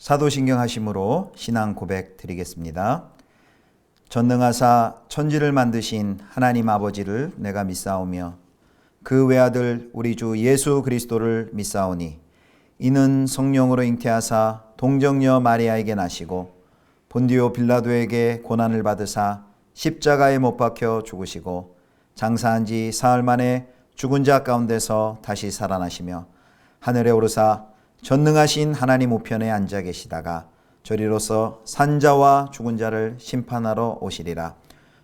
사도신경 하심으로 신앙 고백 드리겠습니다. 전능하사 천지를 만드신 하나님 아버지를 내가 믿사오며 그 외아들 우리 주 예수 그리스도를 믿사오니 이는 성령으로 잉태하사 동정녀 마리아에게 나시고 본디오 빌라도에게 고난을 받으사 십자가에 못 박혀 죽으시고 장사한 지 사흘 만에 죽은 자 가운데서 다시 살아나시며 하늘에 오르사 전능하신 하나님 우편에 앉아 계시다가 저리로서 산자와 죽은 자를 심판하러 오시리라.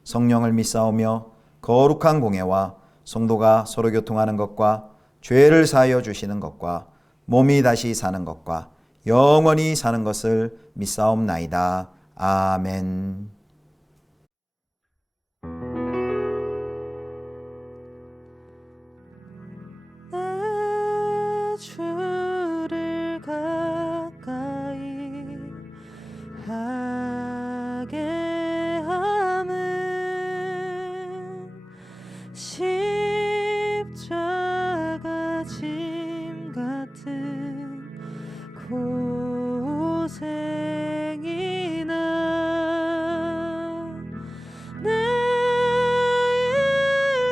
성령을 믿사오며 거룩한 공예와 성도가 서로 교통하는 것과 죄를 사하여 주시는 것과 몸이 다시 사는 것과 영원히 사는 것을 믿사옵나이다. 아멘. 주를 가까이 하게 함은 십자가 짐 같은 고생이나 내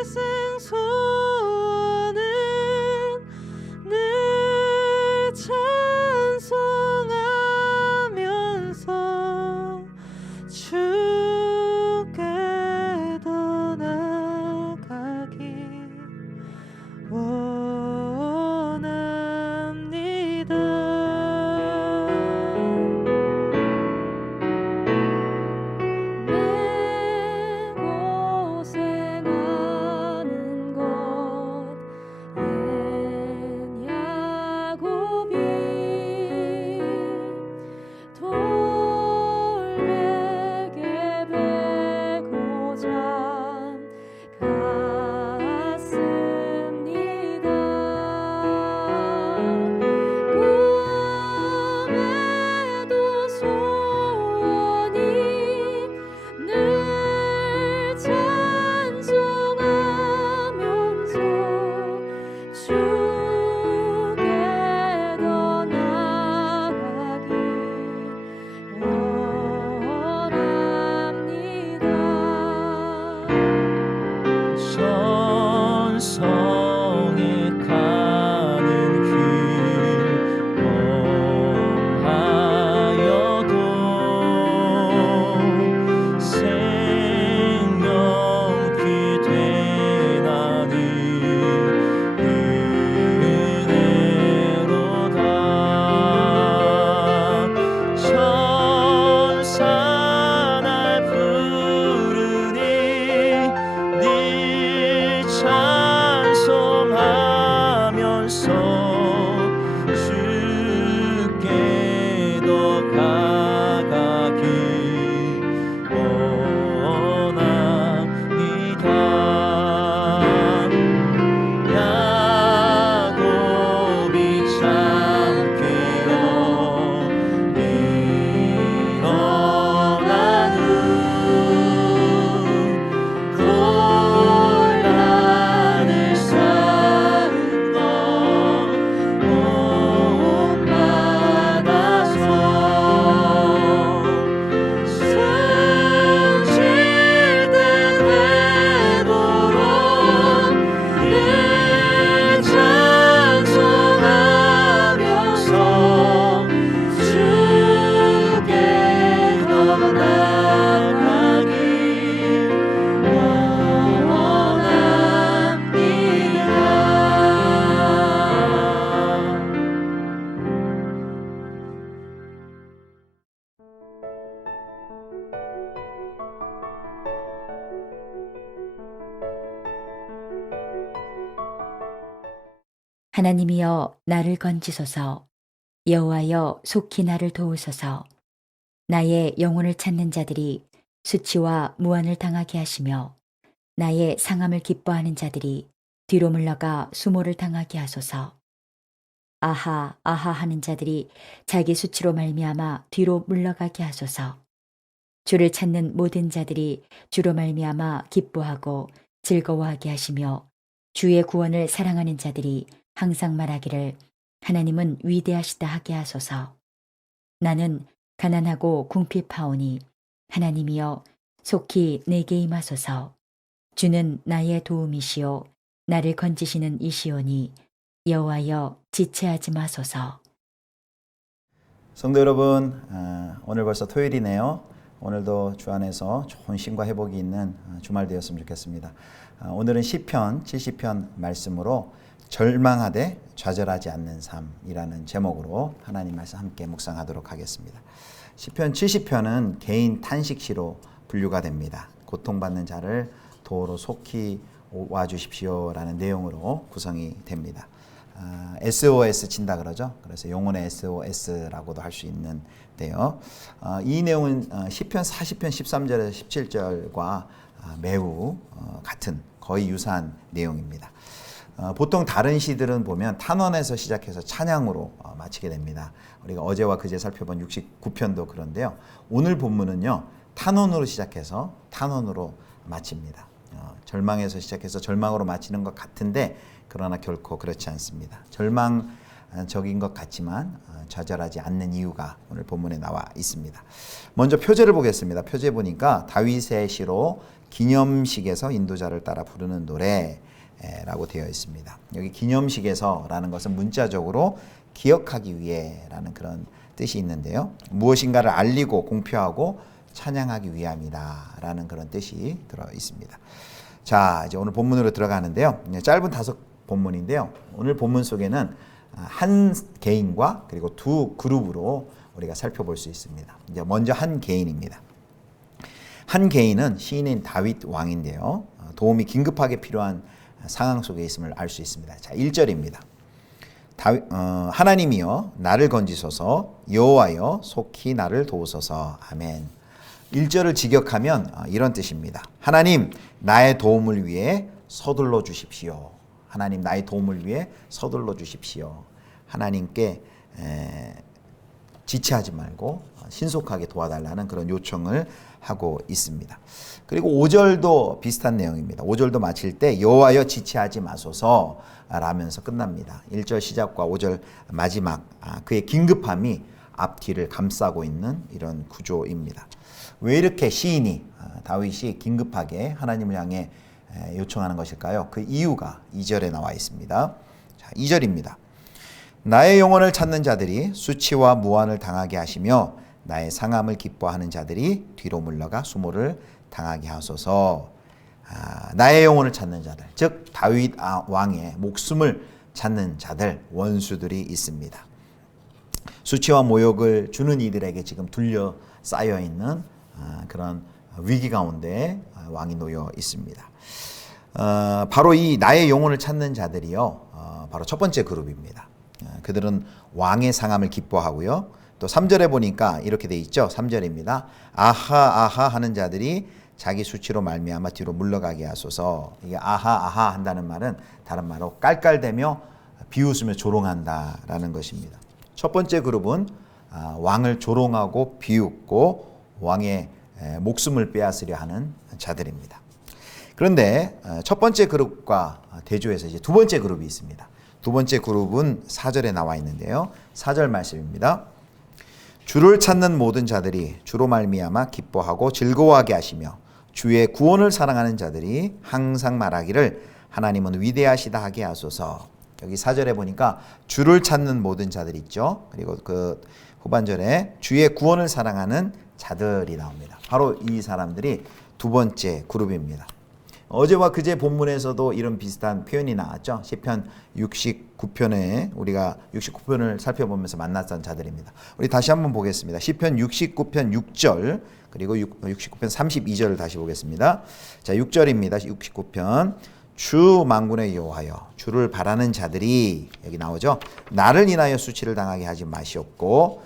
일생 소원은 늘 찬송하면서 주께 더 나아가기 원합니다. 내 고생하는 것 옛 야곱이 돌베개 베고자 갔습니다. 꿈에도 소원이 늘 찬송하면서 주께 더 나아가기 원합니다. 천성에 가는 길 험하여도 생명기 되나니 은혜로다. 천사 날 부르니 네 찬송하면서 주께 더 가까이 원합니다. 야곱이 참게요 일어나는 곤란을 쌓은 것 본받아서 숨쉴 때 되도록 늘 찬송하면서 주께 더 나아가기 하나님이여 나를 건지소서. 여호와여 속히 나를 도우소서. 나의 영혼을 찾는 자들이 수치와 무한을 당하게 하시며 나의 상함을 기뻐하는 자들이 뒤로 물러가 수모를 당하게 하소서. 아하 아하 하는 자들이 자기 수치로 말미암아 뒤로 물러가게 하소서. 주를 찾는 모든 자들이 주로 말미암아 기뻐하고 즐거워하게 하시며 주의 구원을 사랑하는 자들이 항상 말하기를 하나님은 위대하시다 하게 하소서. 나는 가난하고 궁핍하오니 하나님이여 속히 내게 임하소서. 주는 나의 도움이시요 나를 건지시는 이시오니 여호와여 지체하지 마소서. 성도 여러분, 오늘 벌써 토요일이네요. 오늘도 주 안에서 좋은 쉼과 회복이 있는 주말 되었으면 좋겠습니다. 오늘은 시편 70편 말씀으로 절망하되 좌절하지 않는 삶이라는 제목으로 하나님 말씀 함께 묵상하도록 하겠습니다. 시편 70편은 개인 탄식시로 분류가 됩니다. 고통받는 자를 도로 속히 와주십시오라는 내용으로 구성이 됩니다. SOS 친다 그러죠. 그래서 영혼의 SOS라고도 할 수 있는데요. 이 내용은 시편 40편 13절에서 17절과 매우 같은 거의 유사한 내용입니다. 보통 다른 시들은 보면 탄원에서 시작해서 찬양으로 마치게 됩니다. 우리가 어제와 그제 살펴본 69편도 그런데요. 오늘 본문은요. 탄원으로 시작해서 탄원으로 마칩니다. 절망에서 시작해서 절망으로 마치는 것 같은데 그러나 결코 그렇지 않습니다. 절망적인 것 같지만 좌절하지 않는 이유가 오늘 본문에 나와 있습니다. 먼저 표제를 보겠습니다. 표제 보니까 다윗의 시로 기념식에서 인도자를 따라 부르는 노래라고 되어 있습니다. 여기 기념식에서라는 것은 문자적으로 기억하기 위해라는 그런 뜻이 있는데요. 무엇인가를 알리고 공표하고 찬양하기 위함이다라는 그런 뜻이 들어 있습니다. 자, 이제 오늘 본문으로 들어가는데요. 짧은 5 본문인데요. 오늘 본문 속에는 한 개인과 그리고 2 그룹으로 우리가 살펴볼 수 있습니다. 이제 먼저 한 개인입니다. 한 개인은 시인인 다윗 왕인데요. 도움이 긴급하게 필요한 상황 속에 있음을 알 수 있습니다. 자, 1절입니다. 하나님이여 나를 건지소서 여호와여 속히 나를 도우소서. 아멘. 1절을 직역하면 이런 뜻입니다. 하나님 나의 도움을 위해 서둘러 주십시오. 하나님 나의 도움을 위해 서둘러 주십시오. 하나님께 지체하지 말고 신속하게 도와달라는 그런 요청을 하고 있습니다. 그리고 5절도 비슷한 내용입니다. 5절도 마칠 때 여호와여 지체하지 마소서 라면서 끝납니다. 1절 시작과 5절 마지막 그의 긴급함이 앞뒤를 감싸고 있는 이런 구조입니다. 왜 이렇게 시인이 다윗이 긴급하게 하나님을 향해 요청하는 것일까요? 그 이유가 2절에 나와 있습니다. 자, 2절입니다. 나의 영혼을 찾는 자들이 수치와 무한을 당하게 하시며 나의 상함을 기뻐하는 자들이 뒤로 물러가 수모를 당하게 하소서. 나의 영혼을 찾는 자들, 즉 다윗 왕의 목숨을 찾는 자들, 원수들이 있습니다. 수치와 모욕을 주는 이들에게 지금 둘러싸여 있는 그런 위기 가운데 왕이 놓여 있습니다. 바로 이 나의 영혼을 찾는 자들이요, 바로 첫 번째 그룹입니다. 그들은 왕의 상함을 기뻐하고요. 또 3절에 보니까 이렇게 돼 있죠. 3절입니다. 아하 아하 하는 자들이 자기 수치로 말미암아 뒤로 물러가게 하소서. 이게 아하 아하 한다는 말은 다른 말로 깔깔대며 비웃으며 조롱한다라는 것입니다. 첫 번째 그룹은 왕을 조롱하고 비웃고 왕의 목숨을 빼앗으려 하는 자들입니다. 그런데 첫 번째 그룹과 대조해서 이제 두 번째 그룹이 있습니다. 두 번째 그룹은 4절에 나와 있는데요. 4절 말씀입니다. 주를 찾는 모든 자들이 주로 말미암아 기뻐하고 즐거워하게 하시며 주의 구원을 사랑하는 자들이 항상 말하기를 하나님은 위대하시다 하게 하소서. 여기 4절에 보니까 주를 찾는 모든 자들 있죠. 그리고 그 후반절에 주의 구원을 사랑하는 자들이 나옵니다. 바로 이 사람들이 두 번째 그룹입니다. 어제와 그제 본문에서도 이런 비슷한 표현이 나왔죠. 시편 69편에 우리가 69편을 살펴보면서 만났던 자들입니다. 우리 다시 한번 보겠습니다. 시편 69편 6절 그리고 69편 32절을 다시 보겠습니다. 자, 6절입니다. 69편 주 만군의 여호와여 주를 바라는 자들이 여기 나오죠. 나를 인하여 수치를 당하게 하지 마시옵고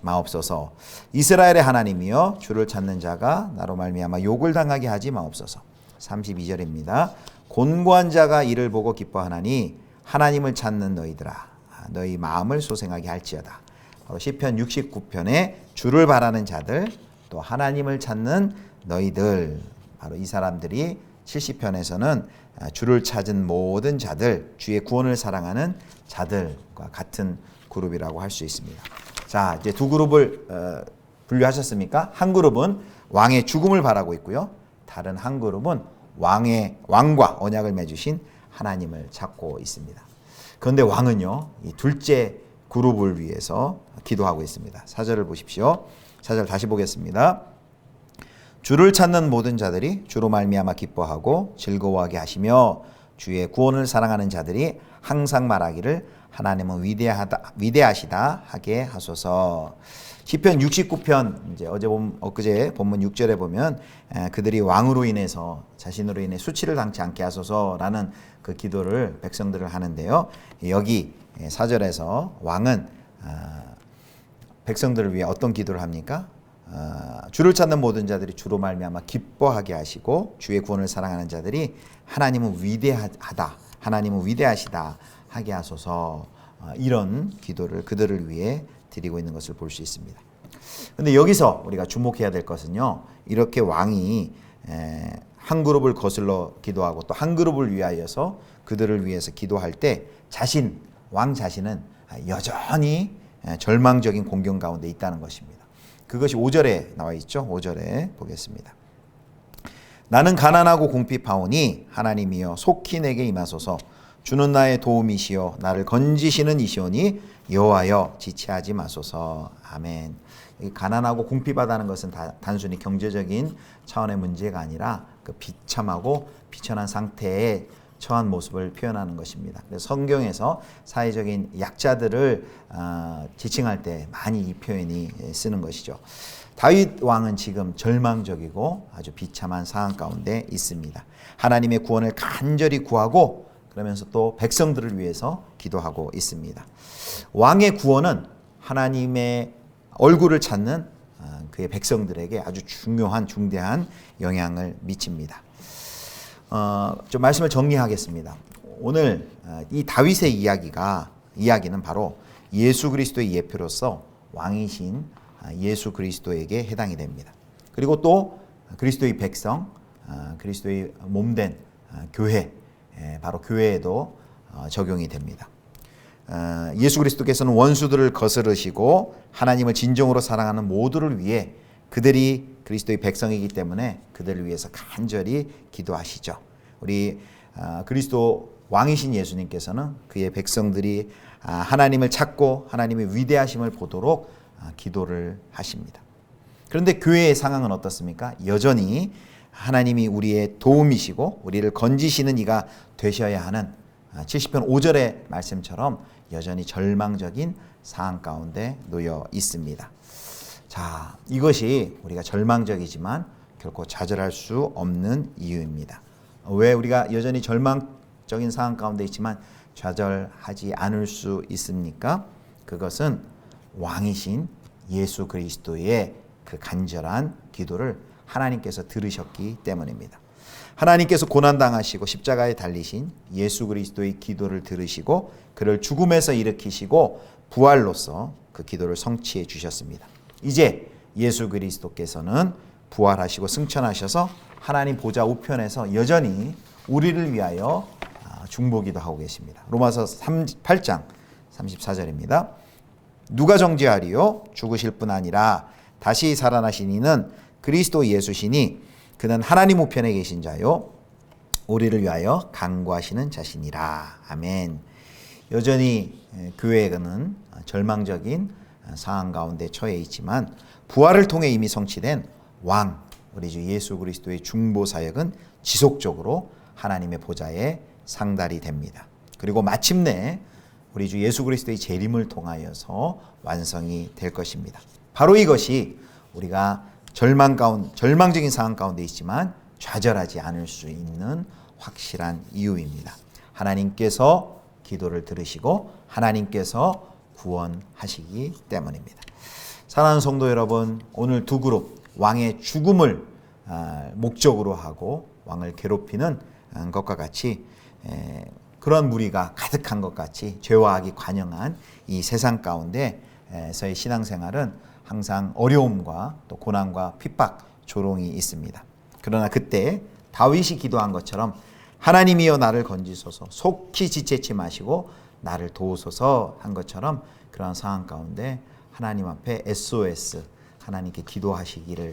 마옵소서. 이스라엘의 하나님이여 주를 찾는 자가 나로 말미암아 욕을 당하게 하지 마옵소서. 32절입니다. 곤고한 자가 이를 보고 기뻐하나니 하나님을 찾는 너희들아 너희 마음을 소생하게 할지어다. 바로 시편 69편에 주를 바라는 자들 또 하나님을 찾는 너희들, 바로 이 사람들이 70편에서는 주를 찾은 모든 자들, 주의 구원을 사랑하는 자들과 같은 그룹이라고 할 수 있습니다. 자, 이제 두 그룹을 분류하셨습니까? 한 그룹은 왕의 죽음을 바라고 있고요. 다른 한 그룹은 왕과 언약을 맺으신 하나님을 찾고 있습니다. 그런데 왕은요, 이 둘째 그룹을 위해서 기도하고 있습니다. 4절을 보십시오. 4절 다시 보겠습니다. 주를 찾는 모든 자들이 주로 말미암아 기뻐하고 즐거워하게 하시며 주의 구원을 사랑하는 자들이 항상 말하기를 하나님은 위대하시다 하게 하소서. 시편 69편 이제 엊그제 본문 6절에 보면 그들이 왕으로 인해서 자신으로 인해 수치를 당치 않게 하소서라는 그 기도를 백성들을 하는데요. 여기 4절에서 왕은 백성들을 위해 어떤 기도를 합니까? 주를 찾는 모든 자들이 주로 말미암아 기뻐하게 하시고 주의 구원을 사랑하는 자들이 하나님은 위대하다, 하나님은 위대하시다 하게 하소서. 이런 기도를 그들을 위해 드리고 있는 것을 볼 수 있습니다. 그런데 여기서 우리가 주목해야 될 것은요, 이렇게 왕이 한 그룹을 거슬러 기도하고 또 한 그룹을 위하여서 그들을 위해서 기도할 때 왕 자신은 여전히 절망적인 공경 가운데 있다는 것입니다. 그것이 5절에 나와 있죠. 5절에 보겠습니다. 나는 가난하고 궁핍하오니 하나님이여 속히 내게 임하소서. 주는 나의 도움이시여 나를 건지시는 이시오니 여호와여 지체하지 마소서. 아멘. 가난하고 궁핍하다는 것은 단순히 경제적인 차원의 문제가 아니라 그 비참하고 비천한 상태에 처한 모습을 표현하는 것입니다. 그래서 성경에서 사회적인 약자들을 지칭할 때 많이 이 표현이 쓰는 것이죠. 다윗 왕은 지금 절망적이고 아주 비참한 상황 가운데 있습니다. 하나님의 구원을 간절히 구하고 그러면서 또 백성들을 위해서 기도하고 있습니다. 왕의 구원은 하나님의 얼굴을 찾는 그의 백성들에게 아주 중대한 영향을 미칩니다. 좀 말씀을 정리하겠습니다. 오늘 이 다윗의 이야기는 바로 예수 그리스도의 예표로서 왕이신 예수 그리스도에게 해당이 됩니다. 그리고 또 그리스도의 백성, 그리스도의 몸된 교회, 바로 교회에도 적용이 됩니다. 예수 그리스도께서는 원수들을 거스르시고 하나님을 진정으로 사랑하는 모두를 위해 그들이 그리스도의 백성이기 때문에 그들을 위해서 간절히 기도하시죠. 우리 그리스도 왕이신 예수님께서는 그의 백성들이 하나님을 찾고 하나님의 위대하심을 보도록 기도를 하십니다. 그런데 교회의 상황은 어떻습니까? 여전히 하나님이 우리의 도움이시고 우리를 건지시는 이가 되셔야 하는 70편 5절의 말씀처럼 여전히 절망적인 상황 가운데 놓여 있습니다. 자, 이것이 우리가 절망적이지만 결코 좌절할 수 없는 이유입니다. 왜 우리가 여전히 절망적인 상황 가운데 있지만 좌절하지 않을 수 있습니까? 그것은 왕이신 예수 그리스도의 그 간절한 기도를 하나님께서 들으셨기 때문입니다. 하나님께서 고난당하시고 십자가에 달리신 예수 그리스도의 기도를 들으시고 그를 죽음에서 일으키시고 부활로서 그 기도를 성취해 주셨습니다. 이제 예수 그리스도께서는 부활하시고 승천하셔서 하나님 보좌 우편에서 여전히 우리를 위하여 중보기도 하고 계십니다. 로마서 8장 34절입니다. 누가 정죄하리요? 죽으실 뿐 아니라 다시 살아나신 이는 그리스도 예수시니 그는 하나님 우편에 계신 자요 우리를 위하여 간구하시는 자시니라. 아멘. 여전히 교회는 절망적인 상황 가운데 처해 있지만 부활을 통해 이미 성취된 왕 우리 주 예수 그리스도의 중보 사역은 지속적으로 하나님의 보좌에 상달이 됩니다. 그리고 마침내 우리 주 예수 그리스도의 재림을 통하여서 완성이 될 것입니다. 바로 이것이 우리가 절망적인 상황 가운데 있지만 좌절하지 않을 수 있는 확실한 이유입니다. 하나님께서 기도를 들으시고 하나님께서 구원하시기 때문입니다. 사랑하는 성도 여러분, 오늘 두 그룹 왕의 죽음을 목적으로 하고 왕을 괴롭히는 것과 같이 그런 무리가 가득한 것 같이 죄와 악이 관영한 이 세상 가운데서의 신앙생활은 항상 어려움과 또 고난과 핍박, 조롱이 있습니다. 그러나 그때 다윗이 기도한 것처럼 하나님이여 나를 건지소서 속히 지체치 마시고 나를 도우소서 한 것처럼 그런 상황 가운데 하나님 앞에 SOS 하나님께 기도하시기를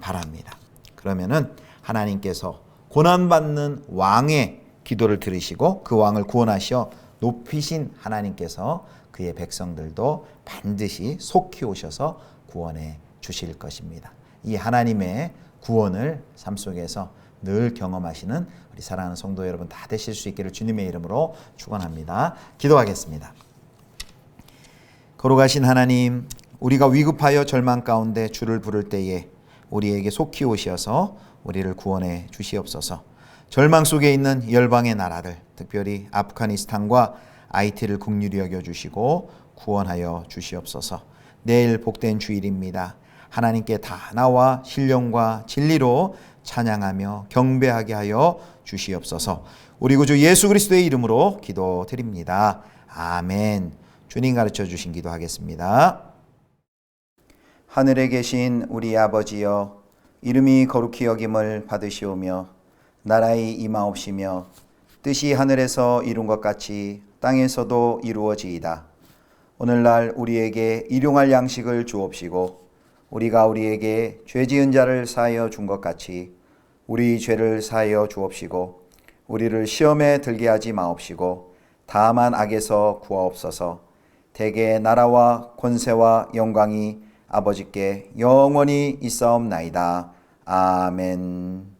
바랍니다. 그러면은 하나님께서 고난받는 왕의 기도를 들으시고 그 왕을 구원하셔 높이신 하나님께서 그의 백성들도 반드시 속히 오셔서 구원해 주실 것입니다. 이 하나님의 구원을 삶 속에서 늘 경험하시는 우리 사랑하는 성도 여러분 다 되실 수 있기를 주님의 이름으로 축원합니다. 기도하겠습니다. 거룩하신 하나님, 우리가 위급하여 절망 가운데 주를 부를 때에 우리에게 속히 오셔서 우리를 구원해 주시옵소서. 절망 속에 있는 열방의 나라들, 특별히 아프가니스탄과 IT를 긍휼히 여겨 주시고 구원하여 주시옵소서. 내일 복된 주일입니다. 하나님께 다 나와 신령과 진리로 찬양하며 경배하게 하여 주시옵소서. 우리 구주 예수 그리스도의 이름으로 기도드립니다. 아멘. 주님 가르쳐 주신 기도하겠습니다. 하늘에 계신 우리 아버지여, 이름이 거룩히 여김을 받으시오며 나라의 임하옵시며 뜻이 하늘에서 이룬 것 같이 땅에서도 이루어지이다. 오늘날 우리에게 일용할 양식을 주옵시고 우리가 우리에게 죄 지은 자를 사하여 준 것 같이 우리 죄를 사하여 주옵시고 우리를 시험에 들게 하지 마옵시고 다만 악에서 구하옵소서. 대개 나라와 권세와 영광이 아버지께 영원히 있사옵나이다. 아멘.